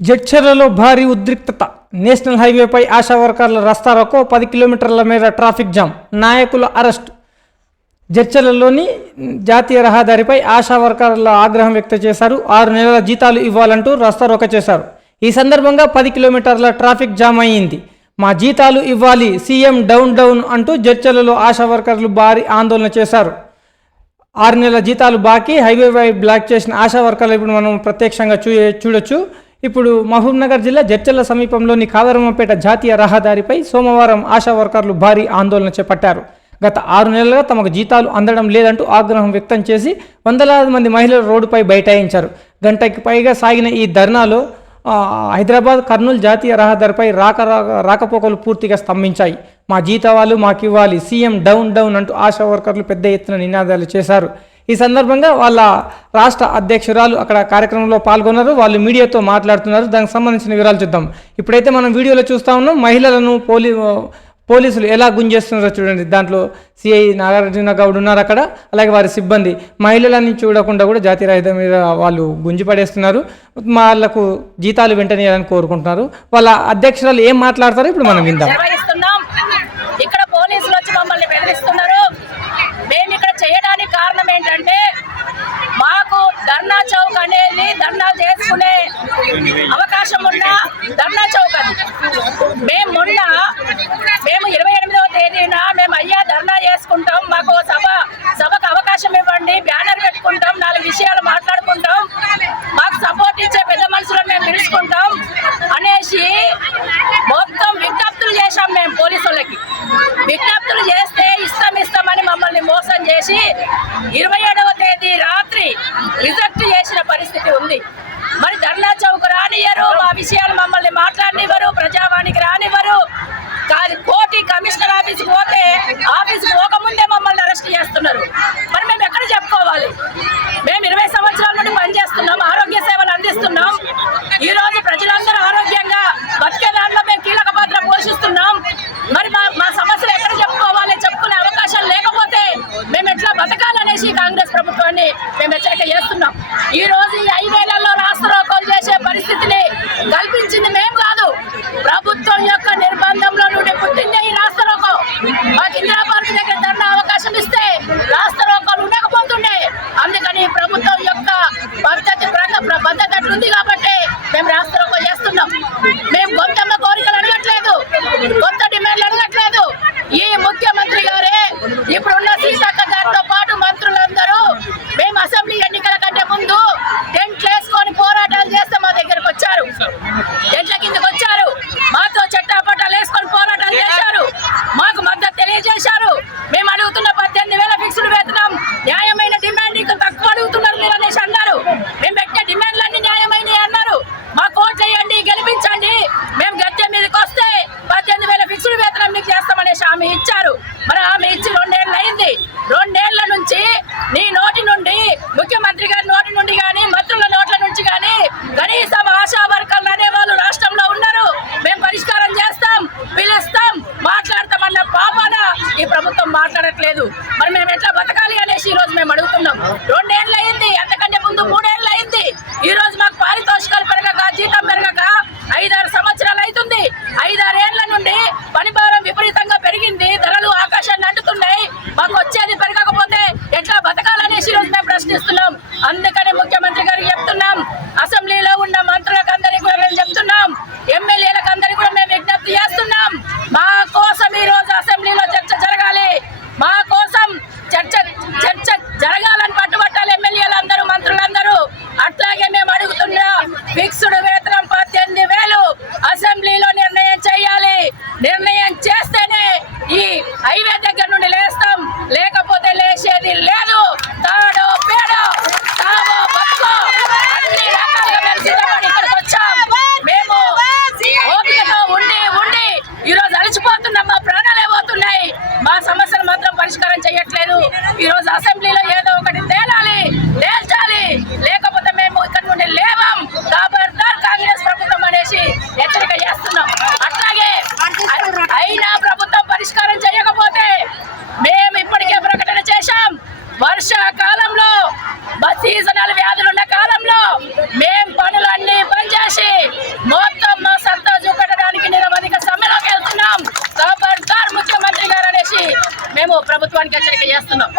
జడ్చర్లలో భారీ ఉద్రిక్తత. నేషనల్ హైవేపై ఆశా వర్కర్ల రస్తారోకో, 10 కిలోమీటర్ల మేర ట్రాఫిక్ జామ్, నాయకుల అరెస్ట్. జడ్చర్లలోని జాతీయ రహదారిపై ఆశా వర్కర్ల ఆగ్రహం వ్యక్తం చేశారు. 6 నెలల జీతాలు ఇవ్వాలంటూ రస్తారోక చేశారు. ఈ సందర్భంగా 10 కిలోమీటర్ల ట్రాఫిక్ జామ్ అయింది. మా జీతాలు ఇవ్వాలి, సీఎం డౌన్ డౌన్ అంటూ జడ్చర్లలో ఆశా వర్కర్లు భారీ ఆందోళన చేశారు. 6 నెలల జీతాలు బాకీ, హైవేపై బ్లాక్ చేసిన ఆశా వర్కర్లు ఇప్పుడు మనం ప్రత్యక్షంగా చూడొచ్చు. ఇప్పుడు మహబూబ్నగర్ జిల్లా జడ్చర్ల సమీపంలోని కాదరమ్మపేట జాతీయ రహదారిపై సోమవారం ఆశా వర్కర్లు భారీ ఆందోళన చేపట్టారు. గత 6 నెలలుగా తమకు జీతాలు అందడం లేదంటూ ఆగ్రహం వ్యక్తం చేసి వందలాది మంది మహిళలు రోడ్డుపై బైఠాయించారు. గంటకి పైగా సాగిన ఈ ధర్నాలో హైదరాబాద్ కర్నూలు జాతీయ రహదారిపై రాకపోకలు పూర్తిగా స్తంభించాయి. మా జీతాలు మాకివ్వాలి, సీఎం డౌన్ డౌన్ అంటూ ఆశా వర్కర్లు పెద్ద ఎత్తున నినాదాలు చేశారు. ఈ సందర్భంగా వాళ్ళ రాష్ట్ర అధ్యక్షురాలు అక్కడ కార్యక్రమంలో పాల్గొన్నారు. వాళ్ళు మీడియాతో మాట్లాడుతున్నారు. దానికి సంబంధించిన వివరాలు చూద్దాం. ఇప్పుడైతే మనం వీడియోలో చూస్తూ ఉన్నాం మహిళలను పోలీసులు ఎలా గుంజేస్తున్నారో చూడండి. దాంట్లో సిఐ నాగార్జున గౌడ్ ఉన్నారు అక్కడ, అలాగే వారి సిబ్బంది మహిళలని చూడకుండా కూడా జాతీయ రహదారి మీద వాళ్ళు గుంజి పడేస్తున్నారు. వాళ్ళకు జీతాలు వెంటనే కోరుకుంటున్నారు. వాళ్ళ అధ్యక్షురాలు ఏం మాట్లాడతారో ఇప్పుడు మనం విందాం. ఇక్కడ పోలీసులు వచ్చి మమ్మల్ని బెదిరిస్తున్నారు. మేము ఇక్కడ చేయడానికి కారణం ఏంటంటే మాకు ధర్నా చౌక్ అనేది ధర్నా చేసుకునే అవకాశం ఉన్న ధర్నా చౌక్ అది. మేము 28వ తేదీన మేము అయ్యా ధర్నా చేసుకుంటాం, మాకు సభకు అవకాశం ఇవ్వండి, బ్యానర్ పెట్టుకుంటాం, 4 విషయాలు మాట్లాడుకుంటాం, మాకు సపోర్ట్ ఇచ్చే పెద్ద మనుషులను మేము పిలుచుకుంటాం అనేసి మొత్తం విజ్ఞప్తులు చేశాం. మేము పోలీసు వాళ్ళకి విజ్ఞప్తులు చేస్తే ఇస్తామని మమ్మల్ని మోసం చేసి 27వ తేదీ రాత్రి రిజెక్ట్ చేసిన పరిస్థితి ఉంది. మరి ధర్నా చౌక్ రానివ్వరు, మా విషయాలు మమ్మల్ని మాట్లాడనివ్వరు, ప్రజావాణికి రానివ్వరు. కోటి కమిషనర్ ఆఫీస్కి పోతే ఆఫీస్కి పోకముందే మమ్మల్ని అరెస్ట్ చేస్తున్నారు. మరి మేము ఎక్కడ చెప్పుకోవాలి? మేము 20 సంవత్సరాల నుండి పనిచేస్తున్నాం, ఆరోగ్య సేవలు అందిస్తున్నాం. ఈ రోజు ప్రజలందరూ ఆరోగ్యంగా బతికే దాంట్లో మేము కీలక పాత్ర పోషిస్తున్నాం. మరి మా సమస్యలు ఎక్కడ చెప్పుకోవాలి? చెప్పుకునే అవకాశం లేకపోతే మేము ఎట్లా బతకాలనేసి కాంగ్రెస్ ప్రభుత్వాన్ని మేము హెచ్చరిక చేస్తున్నాం. ఈ రోజు ఈ 5 ఏళ్లలో రాష్ట్రోకోలు చేసే పరిస్థితిని కల్పించింది మేము కాదు, ప్రభుత్వం యొక్క నిర్బంధంలో నుండి పుట్టిందే ఈ రాష్ట్రోకో. మాకు ఇందిరా పార్క్ దగ్గర ధర్నా అవకాశం ఇస్తే రాష్ట్రోకోలు ఉండకపోతుండే. అందుకని ప్రభుత్వం యొక్క పద్ధతి అట్లుంది కాబట్టి మేము రాష్ట్రోకో చేస్తున్నాం. మేము గొంతమ్మ కోరికలు అడగట్లేదు, కొత్త డిమాండ్లు అడగట్లేదు. ఈ ముఖ్యమంత్రి గారే ఇప్పుడున్న సీతక్క గారితో పాటు మంత్రులందరూ మేము అసెంబ్లీ ఎన్నికల కంటే ముందు టెంట్లు వేసుకొని పోరాటాలు చేస్తే మా దగ్గరకు వచ్చారు, టెంట్ల కిందకు వచ్చారు, మాతో చట్టాపట్టాలు వేసుకొని పోరాటాలు చేశారు, మాకు మద్దతు తెలియజేశారు. మేము అడుగుతున్న 18,000 ఫిక్స్డ్ వేతనం న్యాయమైన డిమాండ్ ఇంకా తక్కువ అడుగుతున్నారు మీరు అనేసి అన్నారు. మేము పెట్టే డిమాండ్లన్నీ న్యాయమైనవి అన్నారు. మా కోట్లు వేయండి, గెలిపించండి, ప్రభుత్వానికి హెచ్చరిక చేస్తున్నాం.